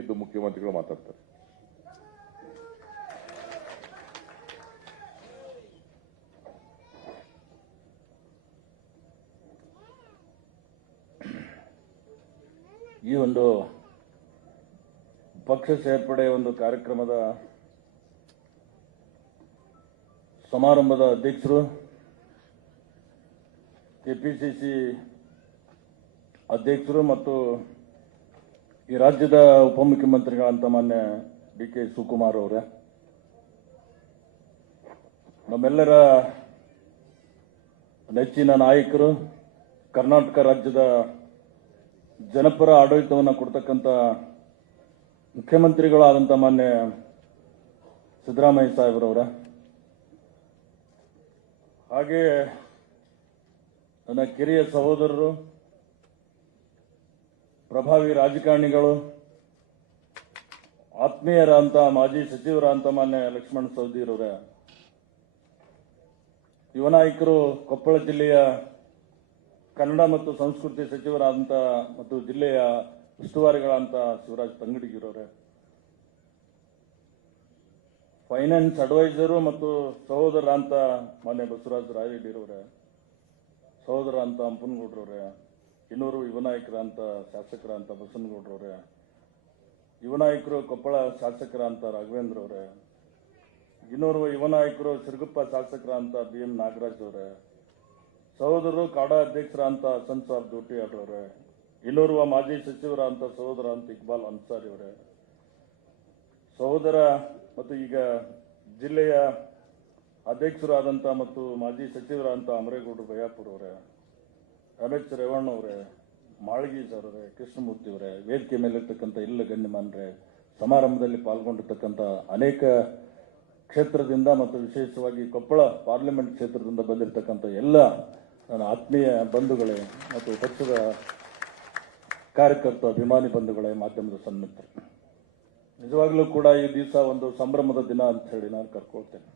ಇದು ಮುಖ್ಯಮಂತ್ರಿಗಳು ಮಾತಾಡ್ತಾರೆ. ಈ ಒಂದು ಪಕ್ಷ ಸೇರ್ಪಡೆ ಒಂದು ಕಾರ್ಯಕ್ರಮದ ಸಮಾರಂಭದ ಅಧ್ಯಕ್ಷರು, ಕೆಪಿಸಿಸಿ ಅಧ್ಯಕ್ಷರು ಮತ್ತು ಈ ರಾಜ್ಯದ ಉಪಮುಖ್ಯಮಂತ್ರಿಗಳಂತ ಮಾನ್ಯ ಡಿ.ಕೆ. ಶಿವಕುಮಾರ್ ಅವರೇ, ನಮ್ಮೆಲ್ಲರ ನೆಚ್ಚಿನ ನಾಯಕರು, ಕರ್ನಾಟಕ ರಾಜ್ಯದ ಜನಪರ ಆಡಳಿತವನ್ನು ಕೊಡ್ತಕ್ಕಂಥ ಮುಖ್ಯಮಂತ್ರಿಗಳಾದಂಥ ಮಾನ್ಯ ಸಿದ್ದರಾಮಯ್ಯ ಸಾಹೇಬರವರ, ಹಾಗೆ ನನ್ನ ಕಿರಿಯ ಸಹೋದರರು, ಪ್ರಭಾವಿ ರಾಜಕಾರಣಿಗಳು, ಆತ್ಮೀಯರಂತ ಮಾಜಿ ಸಚಿವರಂತ ಮಾನ್ಯ ಲಕ್ಷ್ಮಣ ಸವದಿರವರ, ಯುವ ನಾಯಕರು, ಕೊಪ್ಪಳ ಜಿಲ್ಲೆಯ ಕನ್ನಡ ಮತ್ತು ಸಂಸ್ಕೃತಿ ಸಚಿವರಾದಂಥ ಮತ್ತು ಜಿಲ್ಲೆಯ ಉಸ್ತುವಾರಿಗಳಂತ ಶಿವರಾಜ್ ತಂಗಡಿಗಿರವರೇ, ಫೈನಾನ್ಸ್ ಅಡ್ವೈಸರು ಮತ್ತು ಸಹೋದರ ಅಂತ ಮಾನ್ಯ ಬಸವರಾಜ ರಾಯರೆಡ್ಡಿರವರೇ, ಸಹೋದರ ಅಂತ ಅಂಪನಗೌಡರವರೇ, ಇನ್ನೂರು ಯುವ ನಾಯಕರಂತ ಶಾಸಕರಂತ ಬಸನಗೌಡರವರೇ, ಯುವ ನಾಯಕರು ಕೊಪ್ಪಳ ಶಾಸಕರಂತ ರಾಘವೇಂದ್ರ ಅವರೇ, ಇನ್ನೂರು ಯುವ ನಾಯಕರು ಸಿರುಗುಪ್ಪ ಶಾಸಕರಂತ BM ನಾಗರಾಜ್ ಅವರೇ, ಸಹೋದರರು ಕಾಡಾ ಅಧ್ಯಕ್ಷರಂತ ಹಸನ್ ಸಾಬ್ ದೋಟಿ ಅವರೇ, ಇನ್ನೋರ್ವ ಮಾಜಿ ಸಚಿವರಂತ ಸಹೋದರ ಅಂತ ಇಕ್ಬಾಲ್ ಅನ್ಸಾರಿ ಅವರೇ, ಸಹೋದರ ಮತ್ತು ಈಗ ಜಿಲ್ಲೆಯ ಅಧ್ಯಕ್ಷರಾದಂಥ ಮತ್ತು ಮಾಜಿ ಸಚಿವರಂತ ಅಮರೇಗೌಡರು ಬಯ್ಯಾಪುರ ಅವರೇ, ರಮೇಶ್ ರೇವಣ್ಣ ಅವರೇ, ಮಾಳಗಿ ಸರ್ ಅವರೇ, ಕೃಷ್ಣಮೂರ್ತಿ ಅವರೇ, ವೇದಿಕೆ ಮೇಲಿರ್ತಕ್ಕಂಥ ಎಲ್ಲ ಗಣ್ಯಮಾನ್ರೆ, ಸಮಾರಂಭದಲ್ಲಿ ಪಾಲ್ಗೊಂಡಿರ್ತಕ್ಕಂಥ ಅನೇಕ ಕ್ಷೇತ್ರದಿಂದ ಮತ್ತು ವಿಶೇಷವಾಗಿ ಕೊಪ್ಪಳ ಪಾರ್ಲಿಮೆಂಟ್ ಕ್ಷೇತ್ರದಿಂದ ಬಂದಿರತಕ್ಕಂಥ ಎಲ್ಲ ನನ್ನ ಆತ್ಮೀಯ ಬಂಧುಗಳೇ ಮತ್ತು ಪಕ್ಷದ ಕಾರ್ಯಕರ್ತ ಅಭಿಮಾನಿ ಬಂಧುಗಳೇ, ಮಾಧ್ಯಮದ ಸನ್ಮಿತ್ರರು, ನಿಜವಾಗ್ಲೂ ಕೂಡ ಈ ದಿವಸ ಒಂದು ಸಂಭ್ರಮದ ದಿನ ಅಂತ ಹೇಳಿ ನಾನು ಕರ್ಕೊಳ್ತೇನೆ.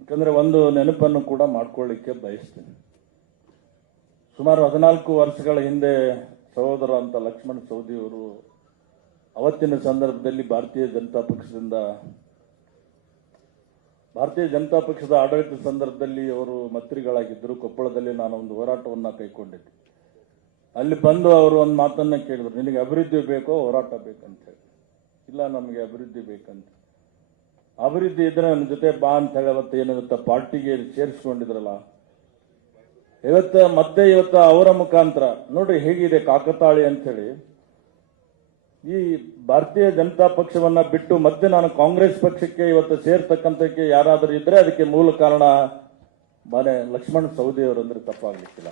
ಯಾಕಂದ್ರೆ ಒಂದು ನೆನಪನ್ನು ಕೂಡ ಮಾಡ್ಕೊಳ್ಳಿಕ್ಕೆ ಬಯಸ್ತೀನಿ. ಸುಮಾರು 14 ವರ್ಷಗಳ ಹಿಂದೆ ಸಹೋದರ ಅಂತ ಲಕ್ಷ್ಮಣ ಸವದಿ ಅವರು ಅವತ್ತಿನ ಸಂದರ್ಭದಲ್ಲಿ ಭಾರತೀಯ ಜನತಾ ಪಕ್ಷದ ಆಡಳಿತ ಸಂದರ್ಭದಲ್ಲಿ ಅವರು ಮಂತ್ರಿಗಳಾಗಿದ್ದರು. ಕೊಪ್ಪಳದಲ್ಲಿ ನಾನು ಒಂದು ಹೋರಾಟವನ್ನ ಕೈಗೊಂಡಿದ್ದೆ. ಅಲ್ಲಿ ಬಂದು ಅವರು ಒಂದು ಮಾತನ್ನ ಕೇಳಿದ್ರು, ನಿನಗೆ ಅಭಿವೃದ್ಧಿ ಬೇಕೋ ಹೋರಾಟ ಬೇಕಂತ ಹೇಳಿ. ಇಲ್ಲ, ನಮಗೆ ಅಭಿವೃದ್ಧಿ ಬೇಕಂತ. ಅಭಿವೃದ್ಧಿ ಇದ್ರೆ ನನ್ನ ಜೊತೆ ಬಾ ಅಂತ ಹೇಳಿ ಅವತ್ತು ಏನಿರುತ್ತೆ ಪಾರ್ಟಿಗೆ ಸೇರಿಸ್ಕೊಂಡಿದ್ರಲ್ಲ, ಇವತ್ತು ಅವರ ಮುಖಾಂತರ ನೋಡ್ರಿ ಹೇಗಿದೆ ಕಾಕತಾಳಿ ಅಂತ ಹೇಳಿ. ಈ ಭಾರತೀಯ ಜನತಾ ಪಕ್ಷವನ್ನ ಬಿಟ್ಟು ಮತ್ತೆ ನಾನು ಕಾಂಗ್ರೆಸ್ ಪಕ್ಷಕ್ಕೆ ಇವತ್ತು ಸೇರ್ತಕ್ಕಂಥಕ್ಕೆ ಯಾರಾದರೂ ಇದ್ರೆ ಅದಕ್ಕೆ ಮೂಲ ಕಾರಣ ಮಾನ್ಯ ಲಕ್ಷ್ಮಣ ಸವದಿ ಅವರು ಅಂದ್ರೆ ತಪ್ಪಾಗ್ಲಿಕ್ಕಿಲ್ಲ.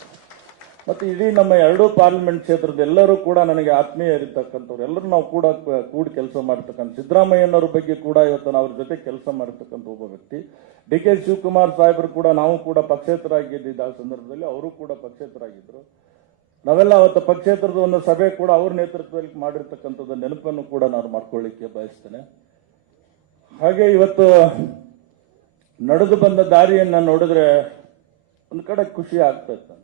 ಮತ್ತೆ ಇಡೀ ನಮ್ಮ 2 ಪಾರ್ಲಿಮೆಂಟ್ ಕ್ಷೇತ್ರದ ಎಲ್ಲರೂ ಕೂಡ ನನಗೆ ಆತ್ಮೀಯ ಇರತಕ್ಕಂಥವ್ರು, ಎಲ್ಲರೂ ನಾವು ಕೂಡ ಕೂಡಿ ಕೆಲಸ ಮಾಡಿರ್ತಕ್ಕಂಥ ಸಿದ್ದರಾಮಯ್ಯನವ್ರ ಬಗ್ಗೆ ಕೂಡ ಇವತ್ತು ನಾವು ಅವ್ರ ಜೊತೆ ಕೆಲಸ ಮಾಡಿರ್ತಕ್ಕಂಥ ಒಬ್ಬ ವ್ಯಕ್ತಿ. ಡಿ.ಕೆ. ಶಿವಕುಮಾರ್ ಸಾಹೇಬರು ಕೂಡ ನಾವು ಕೂಡ ಪಕ್ಷೇತರಾಗಿದ್ದ ಆ ಸಂದರ್ಭದಲ್ಲಿ ಅವರು ಕೂಡ ಪಕ್ಷೇತರಾಗಿದ್ರು. ನಾವೆಲ್ಲ ಅವತ್ತು ಪಕ್ಷೇತರದ ಒಂದು ಸಭೆ ಕೂಡ ಅವ್ರ ನೇತೃತ್ವದಲ್ಲಿ ಮಾಡಿರ್ತಕ್ಕಂಥದ್ದು ನೆನಪನ್ನು ಕೂಡ ನಾನು ಮಾಡ್ಕೊಳ್ಳಿಕ್ಕೆ ಬಯಸ್ತೇನೆ. ಹಾಗೆ ಇವತ್ತು ನಡೆದು ಬಂದ ದಾರಿಯನ್ನ ನೋಡಿದ್ರೆ ಒಂದು ಕಡೆ ಖುಷಿ ಆಗ್ತಾ ಇತ್ತು.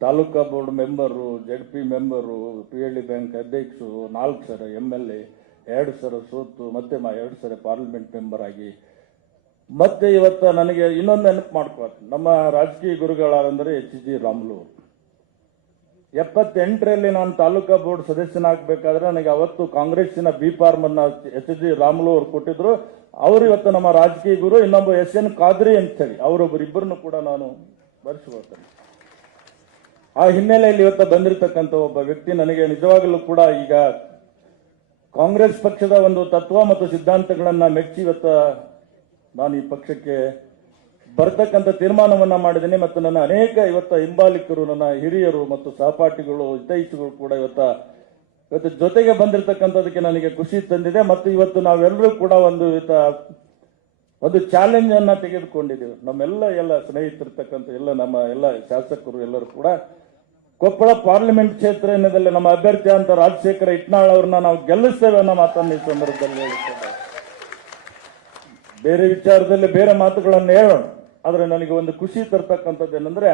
Taluka board member, ZP member, PLD bank ಅಧ್ಯಕ್ಷರು, 4 ಸಲ MLA, 2 ಸಲ ಸೋತು ಮತ್ತೆ 2 ಸಲ ಪಾರ್ಲಿಮೆಂಟ್ ಮೆಂಬರ್ ಆಗಿ ಮತ್ತೆ ಇವತ್ತು ನನಗೆ ಇನ್ನೊಂದು ನೆನಪು ಮಾಡ್ಕೊಳ್ತೀನಿ. ನಮ್ಮ ರಾಜಕೀಯ ಗುರುಗಳಾದಂದ್ರೆ H.G. ರಾಮುಲು 78ರಲ್ಲಿ ನಾನು ತಾಲೂಕಾ ಬೋರ್ಡ್ ಸದಸ್ಯನಾಗಬೇಕಾದ್ರೆ ನನಗೆ ಅವತ್ತು ಕಾಂಗ್ರೆಸ್ಸಿನ B ಫಾರ್ಮ್ ಅನ್ನ H.G. ರಾಮುಲು ಅವರು ಕೊಟ್ಟಿದ್ರು. ಅವರು ಇವತ್ತು ನಮ್ಮ ರಾಜಕೀಯ ಗುರು. ಇನ್ನೊಬ್ಬ SN ಖಾದ್ರಿ ಅಂತ ಹೇಳಿ ಅವರೊಬ್ಬರಿಬ್ಬರನ್ನು ಕೂಡ ನಾನು ಬರೆಸಿಕೊಳ್ತೇನೆ. ಆ ಹಿನ್ನೆಲೆಯಲ್ಲಿ ಇವತ್ತು ಬಂದಿರತಕ್ಕಂಥ ಒಬ್ಬ ವ್ಯಕ್ತಿ ನನಗೆ ನಿಜವಾಗಲೂ ಕೂಡ ಈಗ ಕಾಂಗ್ರೆಸ್ ಪಕ್ಷದ ಒಂದು ತತ್ವ ಮತ್ತು ಸಿದ್ಧಾಂತಗಳನ್ನ ಮೆಚ್ಚಿ ಇವತ್ತು ನಾನು ಈ ಪಕ್ಷಕ್ಕೆ ಬರ್ತಕ್ಕಂಥ ತೀರ್ಮಾನವನ್ನ ಮಾಡಿದ್ದೇನೆ. ಮತ್ತು ನನ್ನ ಅನೇಕ ಇವತ್ತು ಹಿಂಬಾಲಿಕರು, ನನ್ನ ಹಿರಿಯರು ಮತ್ತು ಸಹಪಾಠಿಗಳು, ಹಿತೈಷಿಗಳು ಕೂಡ ಇವತ್ತು ಜೊತೆಗೆ ಬಂದಿರತಕ್ಕಂಥದಕ್ಕೆ ನನಗೆ ಖುಷಿ ತಂದಿದೆ. ಮತ್ತು ಇವತ್ತು ನಾವೆಲ್ಲರೂ ಕೂಡ ಒಂದು ಚಾಲೆಂಜ್ ಅನ್ನ ತೆಗೆದುಕೊಂಡಿದ್ದೇವೆ. ಎಲ್ಲ ಸ್ನೇಹಿತರಿರ್ತಕ್ಕಂಥ ನಮ್ಮ ಎಲ್ಲ ಶಾಸಕರು ಎಲ್ಲರೂ ಕೂಡ ಕೊಪ್ಪಳ ಪಾರ್ಲಿಮೆಂಟ್ ಕ್ಷೇತ್ರ ಏನದಲ್ಲಿ ನಮ್ಮ ಅಭ್ಯರ್ಥಿ ಅಂತ ರಾಜಶೇಖರ ಇಟ್ನಾಳ್ ಅವ್ರನ್ನ ನಾವು ಗೆಲ್ಲಿಸ್ತೇವೆ ಅನ್ನೋ ಮಾತನ್ನು ಈ ಸಂದರ್ಭದಲ್ಲಿ ಹೇಳಿದ್ದೇವೆ. ಬೇರೆ ವಿಚಾರದಲ್ಲಿ ಬೇರೆ ಮಾತುಗಳನ್ನು ಹೇಳೋಣ. ಆದ್ರೆ ನನಗೆ ಒಂದು ಖುಷಿ ತರ್ತಕ್ಕಂಥದ್ದು ಏನಂದ್ರೆ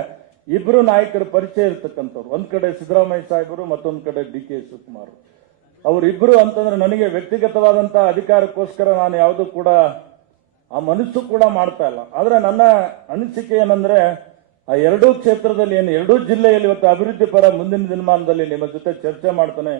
ಇಬ್ರು ನಾಯಕರ ಪರಿಚಯ ಇರ್ತಕ್ಕಂಥವ್ರು. ಒಂದ್ ಕಡೆ ಸಿದ್ದರಾಮಯ್ಯ ಸಾಹೇಬರು, ಮತ್ತೊಂದ್ ಕಡೆ ಡಿ ಕೆ ಶಿವಕುಮಾರ್. ಅವರಿಬ್ರು ಅಂತಂದ್ರೆ ನನಗೆ ವ್ಯಕ್ತಿಗತವಾದಂತಹ ಅಧಿಕಾರಕ್ಕೋಸ್ಕರ ನಾನು ಯಾವುದು ಕೂಡ ಆ ಮನಸ್ಸು ಕೂಡ ಮಾಡ್ತಾ ಇಲ್ಲ. ಆದ್ರೆ ನನ್ನ ಅನಿಸಿಕೆ ಏನಂದ್ರೆ ಆ ಎರಡೂ ಕ್ಷೇತ್ರದಲ್ಲಿ ಎರಡೂ ಜಿಲ್ಲೆಯಲ್ಲಿ ಇವತ್ತು ಅಭಿವೃದ್ಧಿ ಪರ ಮುಂದಿನ ದಿನಮಾನದಲ್ಲಿ ನಿಮ್ಮ ಜೊತೆ ಚರ್ಚೆ ಮಾಡ್ತಾನೆ,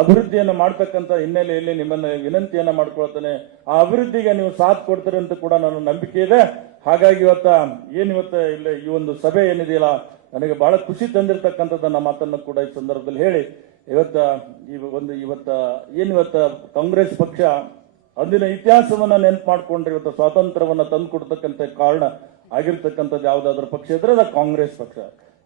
ಅಭಿವೃದ್ಧಿಯನ್ನು ಮಾಡ್ತಕ್ಕಂಥ ಹಿನ್ನೆಲೆಯಲ್ಲಿ ನಿಮ್ಮನ್ನ ವಿನಂತಿಯನ್ನ ಮಾಡ್ಕೊಳ್ತಾನೆ. ಆ ಅಭಿವೃದ್ಧಿಗೆ ನೀವು ಸಾಥ್ ಕೊಡ್ತೀರಿ ಅಂತ ಕೂಡ ನನ್ನ ನಂಬಿಕೆ ಇದೆ. ಹಾಗಾಗಿ ಇವತ್ತು ಇಲ್ಲ ಈ ಒಂದು ಸಭೆ ಏನಿದೆಯಲ್ಲ ನನಗೆ ಬಹಳ ಖುಷಿ ತಂದಿರತಕ್ಕಂಥದ್ದನ್ನ ಮಾತನ್ನು ಕೂಡ ಈ ಸಂದರ್ಭದಲ್ಲಿ ಹೇಳಿ, ಇವತ್ತ ಕಾಂಗ್ರೆಸ್ ಪಕ್ಷ ಅಂದಿನ ಇತಿಹಾಸವನ್ನ ನೆನಪು ಮಾಡ್ಕೊಂಡ್ರೆ ಇವತ್ತು ಸ್ವಾತಂತ್ರ್ಯವನ್ನ ತಂದು ಕೊಡ್ತಕ್ಕಂಥ ಕಾರಣ ಆಗಿರ್ತಕ್ಕಂಥದ್ದು ಯಾವುದಾದ್ರೂ ಪಕ್ಷ ಇದ್ರೆ ಅದು ಕಾಂಗ್ರೆಸ್ ಪಕ್ಷ.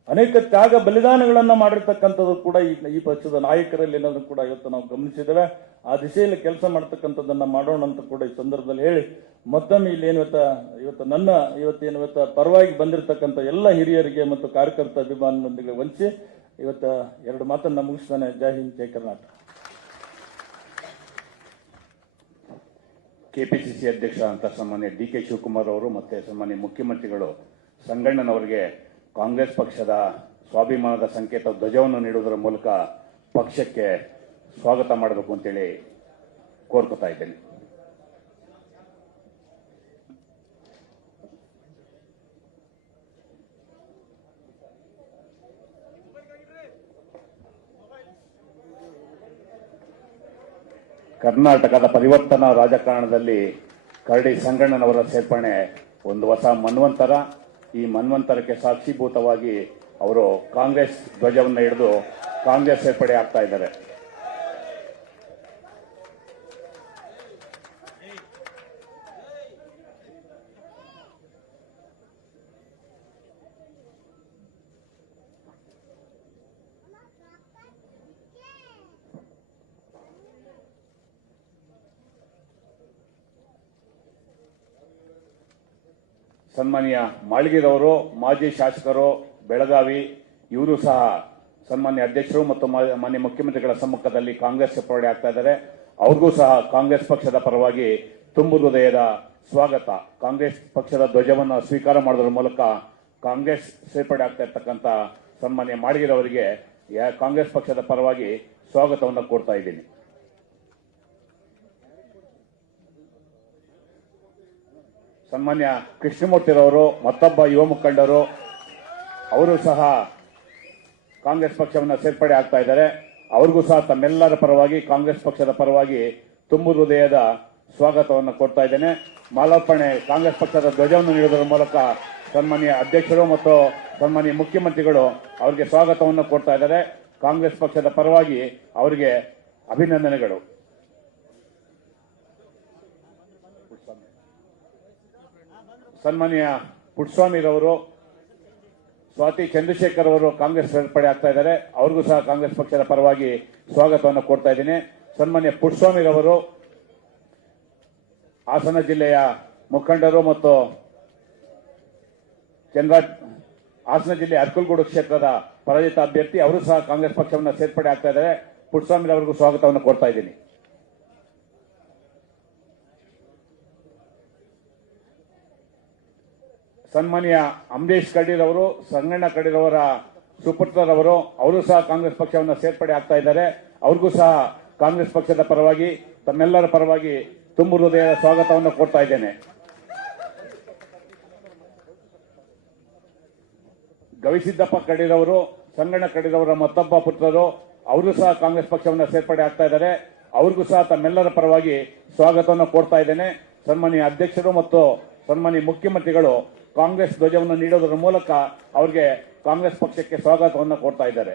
ಅನೇಕ ತ್ಯಾಗ ಬಲಿದಾನಗಳನ್ನ ಮಾಡಿರ್ತಕ್ಕಂಥದ್ದು ಕೂಡ ಈ ಪಕ್ಷದ ನಾಯಕರಲ್ಲಿ ಏನಾದ್ರು ಕೂಡ ಇವತ್ತು ನಾವು ಗಮನಿಸಿದ್ದೇವೆ. ಆ ದಿಶೆಯಲ್ಲಿ ಕೆಲಸ ಮಾಡ್ತಕ್ಕಂಥದ್ದನ್ನ ಮಾಡೋಣ ಅಂತ ಕೂಡ ಈ ಸಂದರ್ಭದಲ್ಲಿ ಹೇಳಿ, ಮತ್ತೊಮ್ಮೆ ಇಲ್ಲಿ ಇವತ್ತು ಪರವಾಗಿ ಬಂದಿರತಕ್ಕಂಥ ಎಲ್ಲ ಹಿರಿಯರಿಗೆ ಮತ್ತು ಕಾರ್ಯಕರ್ತ ಅಭಿಮಾನಿಗಳಿಗೆ ವಂಚಿ ಎರಡು ಮಾತನ್ನ ಮುಗಿಸ್ತಾನೆ. ಜೈ ಹಿಂದ್, ಜೈ ಕರ್ನಾಟಕ. ಕೆಪಿಸಿಸಿ ಅಧ್ಯಕ್ಷ ಅಂತ ಸನ್ಮಾನ್ಯ ಡಿ ಕೆ ಶಿವಕುಮಾರ್ ಅವರು ಮತ್ತೆ ಸನ್ಮಾನ್ಯ ಮುಖ್ಯಮಂತ್ರಿಗಳು ಸಂಗಣ್ಣನವರಿಗೆ ಕಾಂಗ್ರೆಸ್ ಪಕ್ಷದ ಸ್ವಾಭಿಮಾನದ ಸಂಕೇತ ಧ್ವಜವನ್ನು ನೀಡುವುದರ ಮೂಲಕ ಪಕ್ಷಕ್ಕೆ ಸ್ವಾಗತ ಮಾಡಬೇಕು ಅಂತೇಳಿ ಕೋರ್ಕೊತಾ ಇದ್ದೇನೆ. ಕರ್ನಾಟಕದ ಪರಿವರ್ತನಾ ರಾಜಕಾರಣದಲ್ಲಿ ಕರಡಿ ಸಂಗಣ್ಣನವರ ಸೇರ್ಪಡೆ ಒಂದು ಹೊಸ ಮನ್ವಂತರ. ಈ ಮನ್ವಂತರಕ್ಕೆ ಸಾಕ್ಷೀಭೂತವಾಗಿ ಅವರು ಕಾಂಗ್ರೆಸ್ ಧ್ವಜವನ್ನು ಹಿಡಿದು ಕಾಂಗ್ರೆಸ್ ಸೇರ್ಪಡೆ ಆಗ್ತಾ ಇದ್ದಾರೆ. ಸನ್ಮಾನ್ಯ ಮಾಳ್ಗಿರವರು ಮಾಜಿ ಶಾಸಕರು ಬೆಳಗಾವಿ, ಇವರು ಸಹ ಸನ್ಮಾನ್ಯ ಅಧ್ಯಕ್ಷರು ಮತ್ತು ಮಾನ್ಯ ಮುಖ್ಯಮಂತ್ರಿಗಳ ಸಮ್ಮುಖದಲ್ಲಿ ಕಾಂಗ್ರೆಸ್ ಸೇರ್ಪಡೆ ಆಗ್ತಾ ಇದ್ದಾರೆ. ಅವ್ರಿಗೂ ಸಹ ಕಾಂಗ್ರೆಸ್ ಪಕ್ಷದ ಪರವಾಗಿ ತುಂಬು ಹೃದಯದ ಸ್ವಾಗತ. ಕಾಂಗ್ರೆಸ್ ಪಕ್ಷದ ಧ್ವಜವನ್ನು ಸ್ವೀಕಾರ ಮಾಡೋದ್ರ ಮೂಲಕ ಕಾಂಗ್ರೆಸ್ ಸೇರ್ಪಡೆ ಆಗ್ತಾ ಇರ್ತಕ್ಕಂಥ ಸನ್ಮಾನ್ಯ ಮಾಳ್ಗಿರವರಿಗೆ ಕಾಂಗ್ರೆಸ್ ಪಕ್ಷದ ಪರವಾಗಿ ಸ್ವಾಗತವನ್ನು ಕೊಡ್ತಾ ಇದ್ದೀನಿ. ಸನ್ಮಾನ್ಯ ಕೃಷ್ಣಮೂರ್ತಿರವರು ಮತ್ತೊಬ್ಬ ಯುವ ಮುಖಂಡರು, ಅವರು ಸಹ ಕಾಂಗ್ರೆಸ್ ಪಕ್ಷವನ್ನು ಸೇರ್ಪಡೆ ಆಗ್ತಾ ಇದ್ದಾರೆ. ಅವ್ರಿಗೂ ಸಹ ತಮ್ಮೆಲ್ಲರ ಪರವಾಗಿ ಕಾಂಗ್ರೆಸ್ ಪಕ್ಷದ ಪರವಾಗಿ ತುಂಬು ಹೃದಯದ ಸ್ವಾಗತವನ್ನು ಕೊಡ್ತಾ ಇದ್ದೇನೆ. ಮಾಲಾರ್ಪಣೆ ಕಾಂಗ್ರೆಸ್ ಪಕ್ಷದ ಧ್ವಜವನ್ನು ನೀಡುವುದರ ಮೂಲಕ ಸನ್ಮಾನ್ಯ ಅಧ್ಯಕ್ಷರು ಮತ್ತು ಸನ್ಮಾನ್ಯ ಮುಖ್ಯಮಂತ್ರಿಗಳು ಅವರಿಗೆ ಸ್ವಾಗತವನ್ನು ಕೊಡ್ತಾ ಇದ್ದಾರೆ. ಕಾಂಗ್ರೆಸ್ ಪಕ್ಷದ ಪರವಾಗಿ ಅವರಿಗೆ ಅಭಿನಂದನೆಗಳು. ಸನ್ಮಾನ್ಯ ಪುಟ್ಟಸ್ವಾಮಿರವರು, ಸ್ವಾತಿ ಚಂದ್ರಶೇಖರ್ ಅವರು ಕಾಂಗ್ರೆಸ್ ಸೇರ್ಪಡೆ ಆಗ್ತಾ ಇದ್ದಾರೆ. ಅವ್ರಿಗೂ ಸಹ ಕಾಂಗ್ರೆಸ್ ಪಕ್ಷದ ಪರವಾಗಿ ಸ್ವಾಗತವನ್ನು ಕೊಡ್ತಾ ಇದ್ದೀನಿ. ಸನ್ಮಾನ್ಯ ಪುಟ್ಟಸ್ವಾಮಿರವರು ಹಾಸನ ಜಿಲ್ಲೆಯ ಮುಖಂಡರು ಮತ್ತು ಹಾಸನ ಜಿಲ್ಲೆ ಅರ್ಕಲ್ಗೂಡು ಕ್ಷೇತ್ರದ ಪರಾಜಿತ ಅಭ್ಯರ್ಥಿ, ಅವರು ಸಹ ಕಾಂಗ್ರೆಸ್ ಪಕ್ಷವನ್ನು ಸೇರ್ಪಡೆ ಆಗ್ತಾ ಇದ್ದಾರೆ. ಪುಟ್ಟಸ್ವಾಮಿರವರಿಗೂ ಸ್ವಾಗತವನ್ನು ಕೊಡ್ತಾ ಇದ್ದೀನಿ. ಸನ್ಮಾನ್ಯ ಅಂಬರೀಶ್ ಕಡೀರವರು, ಸಂಗಣ್ಣ ಕಡೀರವರ ಸುಪುತ್ರರವರು, ಅವರು ಸಹ ಕಾಂಗ್ರೆಸ್ ಪಕ್ಷವನ್ನು ಸೇರ್ಪಡೆ ಆಗ್ತಾ ಇದ್ದಾರೆ. ಅವ್ರಿಗೂ ಸಹ ಕಾಂಗ್ರೆಸ್ ಪಕ್ಷದ ಪರವಾಗಿ ತಮ್ಮೆಲ್ಲರ ಪರವಾಗಿ ತುಂಬು ಹೃದಯದ ಸ್ವಾಗತವನ್ನು ಕೊಡ್ತಾ ಇದ್ದೇನೆ. ಗವಿಸಿದ್ದಪ್ಪ ಕಡೀರವರು, ಸಂಗಣ್ಣ ಕಡೀರವರ ಮತ್ತೊಬ್ಬ ಪುತ್ರರು, ಅವರು ಸಹ ಕಾಂಗ್ರೆಸ್ ಪಕ್ಷವನ್ನು ಸೇರ್ಪಡೆ ಆಗ್ತಾ ಇದ್ದಾರೆ. ಅವ್ರಿಗೂ ಸಹ ತಮ್ಮೆಲ್ಲರ ಪರವಾಗಿ ಸ್ವಾಗತವನ್ನು ಕೊಡ್ತಾ ಇದ್ದೇನೆ. ಸನ್ಮಾನ್ಯ ಅಧ್ಯಕ್ಷರು ಮತ್ತು ಸನ್ಮಾನ್ಯ ಮುಖ್ಯಮಂತ್ರಿಗಳು ಕಾಂಗ್ರೆಸ್ ಧ್ವಜವನ್ನು ನೀಡೋದರ ಮೂಲಕ ಅವರಿಗೆ ಕಾಂಗ್ರೆಸ್ ಪಕ್ಷಕ್ಕೆ ಸ್ವಾಗತವನ್ನು ಕೊಡ್ತಾ ಇದ್ದಾರೆ.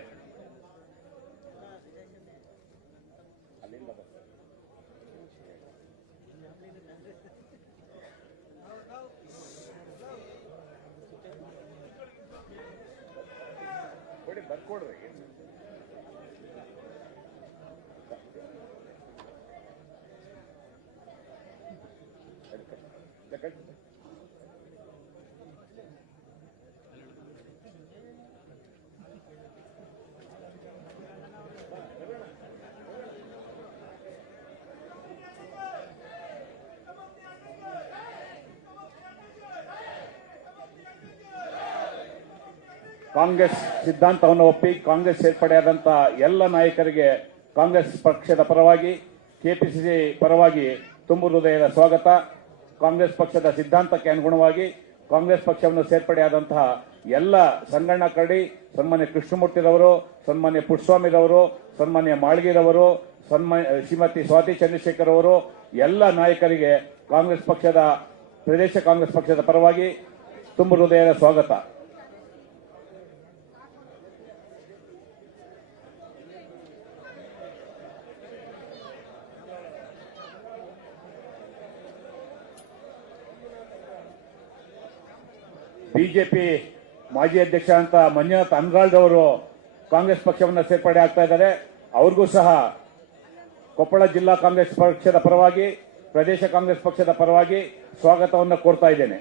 ಬರ್ಕೊಡ್ರಿ. ಕಾಂಗ್ರೆಸ್ ಸಿದ್ಧಾಂತವನ್ನು ಒಪ್ಪಿ ಕಾಂಗ್ರೆಸ್ ಸೇರ್ಪಡೆಯಾದಂಥ ಎಲ್ಲ ನಾಯಕರಿಗೆ ಕಾಂಗ್ರೆಸ್ ಪಕ್ಷದ ಪರವಾಗಿ ಕೆಪಿಸಿಸಿ ಪರವಾಗಿ ತುಂಬು ಹೃದಯದ ಸ್ವಾಗತ. ಕಾಂಗ್ರೆಸ್ ಪಕ್ಷದ ಸಿದ್ಧಾಂತಕ್ಕೆ ಅನುಗುಣವಾಗಿ ಕಾಂಗ್ರೆಸ್ ಪಕ್ಷವನ್ನು ಸೇರ್ಪಡೆಯಾದಂತಹ ಎಲ್ಲ ಸಂಗಣ್ಣ ಕರಡಿ, ಸನ್ಮಾನ್ಯ ಕೃಷ್ಣಮೂರ್ತಿರವರು, ಸನ್ಮಾನ್ಯ ಪುಟ್ಟಸ್ವಾಮಿರವರು, ಸನ್ಮಾನ್ಯ ಮಾಳ್ಗಿರವರು, ಶ್ರೀಮತಿ ಸ್ವಾತಿ ಚಂದ್ರಶೇಖರ್ ಅವರು, ಎಲ್ಲ ನಾಯಕರಿಗೆ ಪ್ರದೇಶ ಕಾಂಗ್ರೆಸ್ ಪಕ್ಷದ ಪರವಾಗಿ ತುಂಬು ಹೃದಯದ ಸ್ವಾಗತ. ಬಿಜೆಪಿ ಮಾಜಿ ಅಧ್ಯಕ್ಷ ಅಂತ ಮಂಜುನಾಥ್ ಅನ್ರಾಳ್ ಅವರು ಕಾಂಗ್ರೆಸ್ ಪಕ್ಷವನ್ನು ಸೇರ್ಪಡೆ ಆಗ್ತಾ ಇದ್ದಾರೆ. ಅವ್ರಿಗೂ ಸಹ ಕೊಪ್ಪಳ ಜಿಲ್ಲಾ ಕಾಂಗ್ರೆಸ್ ಪಕ್ಷದ ಪರವಾಗಿ, ಪ್ರದೇಶ ಕಾಂಗ್ರೆಸ್ ಪಕ್ಷದ ಪರವಾಗಿ ಸ್ವಾಗತವನ್ನು ಕೋರ್ತಾ ಇದ್ದೇನೆ.